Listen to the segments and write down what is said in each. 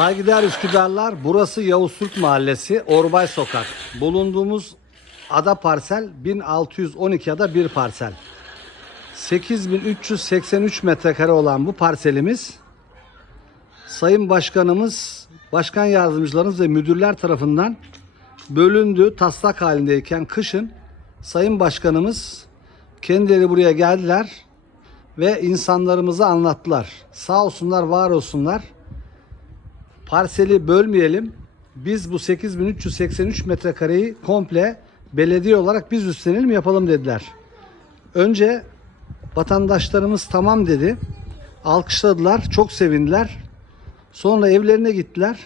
Saygıdeğer Üsküdarlar, burası Yavuz Türk Mahallesi, Orbay Sokak. Bulunduğumuz ada parsel 1612 ada bir parsel. 8383 metrekare olan bu parselimiz Sayın Başkanımız, Başkan Yardımcılarımız ve müdürler tarafından bölündü taslak halindeyken kışın Sayın Başkanımız kendileri buraya geldiler ve insanlarımıza anlattılar. Sağ olsunlar, var olsunlar. Parseli bölmeyelim. Biz bu 8383 metrekareyi komple belediye olarak biz üstlenelim yapalım dediler. Önce vatandaşlarımız tamam dedi. Alkışladılar, çok sevindiler. Sonra evlerine gittiler.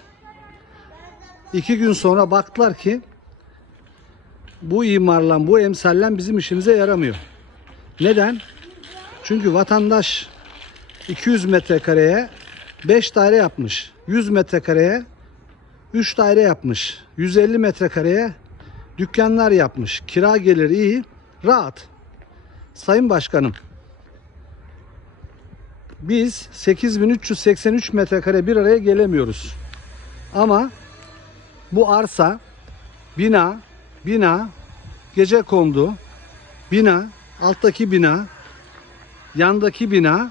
İki gün sonra baktılar ki bu imarlan, bu emsallen bizim işimize yaramıyor. Neden? Çünkü vatandaş 200 metrekareye 5 daire yapmış. 100 metrekareye 3 daire yapmış. 150 metrekareye dükkanlar yapmış. Kira geliri iyi, rahat. Sayın Başkanım, biz 8383 metrekare bir araya gelemiyoruz. Ama bu arsa, bina, bina, gece kondu, bina, alttaki bina, yandaki bina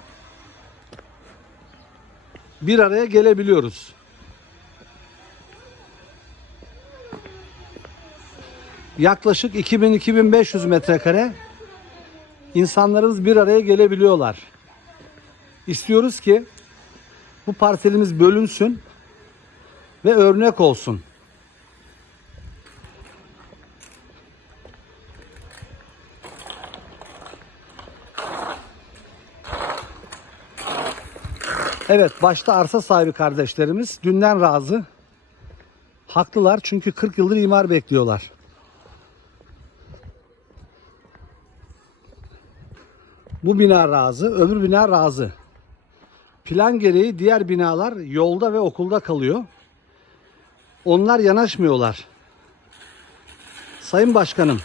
bir araya gelebiliyoruz. Yaklaşık 2000-2500 metrekare insanlarımız bir araya gelebiliyorlar. İstiyoruz ki bu parselimiz bölünsün ve örnek olsun. Evet, başta arsa sahibi kardeşlerimiz dünden razı. Haklılar çünkü 40 yıldır imar bekliyorlar. Bu bina razı, öbür bina razı. Plan gereği diğer binalar yolda ve okulda kalıyor. Onlar yanaşmıyorlar. Sayın Başkanım,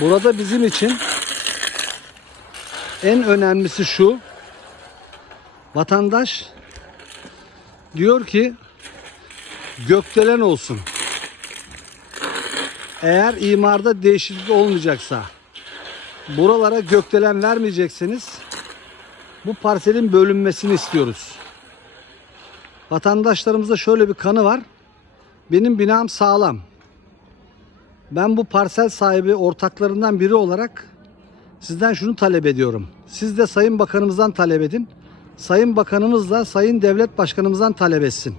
burada bizim için en önemlisi şu. Vatandaş diyor ki gökdelen olsun. Eğer imarda değişiklik olmayacaksa buralara gökdelen vermeyeceksiniz. Bu parselin bölünmesini istiyoruz. Vatandaşlarımızda şöyle bir kanı var. Benim binam sağlam. Ben bu parsel sahibi ortaklarından biri olarak sizden şunu talep ediyorum. Siz de Sayın Bakanımızdan talep edin. Sayın Bakanımız da Sayın Devlet Başkanımızdan talep etsin.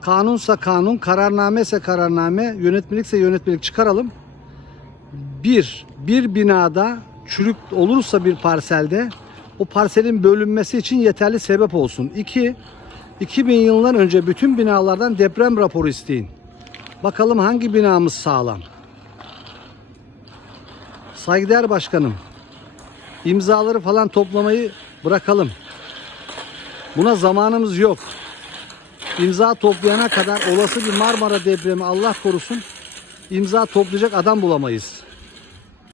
Kanunsa kanun, kararname ise kararname, yönetmelikse yönetmelik çıkaralım. Bir, bir binada çürük olursa bir parselde o parselin bölünmesi için yeterli sebep olsun. İki, 2000 yılından önce bütün binalardan deprem raporu isteyin. Bakalım hangi binamız sağlam. Saygıdeğer Başkanım, imzaları falan toplamayı bırakalım. Buna zamanımız yok. İmza toplayana kadar olası bir Marmara depremi Allah korusun imza toplayacak adam bulamayız.